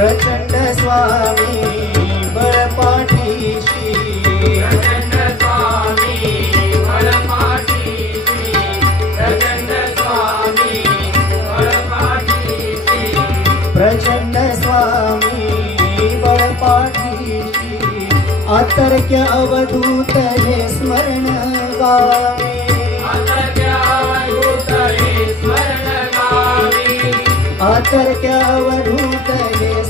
प्रचंड स्वामी बळपाठीशी प्रचंड स्वामी प्रचंड स्वामी बळपाठीशी प्रचंड स्वामी बळपाठीशी आतर्क्य अवधूत हे स्मरण गावे। अतर्क्यावधूत हे स्मरण गावी। आतर्क्य अवधूत हे स्मरण गावे